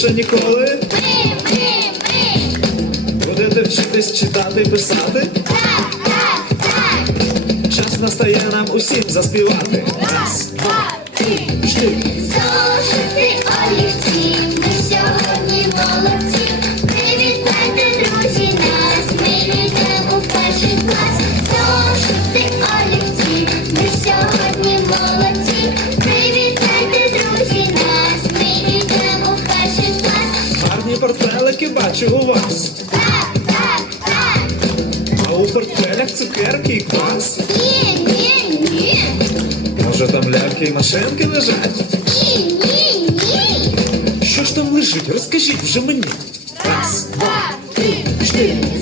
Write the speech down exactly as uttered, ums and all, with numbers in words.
ще ніколи? Ми, ми, ми. Будете вчитись читати і писати? Так, так, так. Час настає нам усім заспівати. Раз, два, три. Жди. Зошити олівці, ми сьогодні молодці. Привітайте, друзі, нас, ми йдемо в перший клас. Зошити олівці, ми сьогодні молодці. Привітайте, друзі, нас, ми йдемо в перший клас. Гарні портфелики бачу у вас. Так, так, так. А у портфелях цукерки і квас. Ні, ні, ні. Може там ляльки і машинки лежать? Ні, ні, ні. Що ж там лежить? Розкажіть вже мені. Раз, два, три. Жди.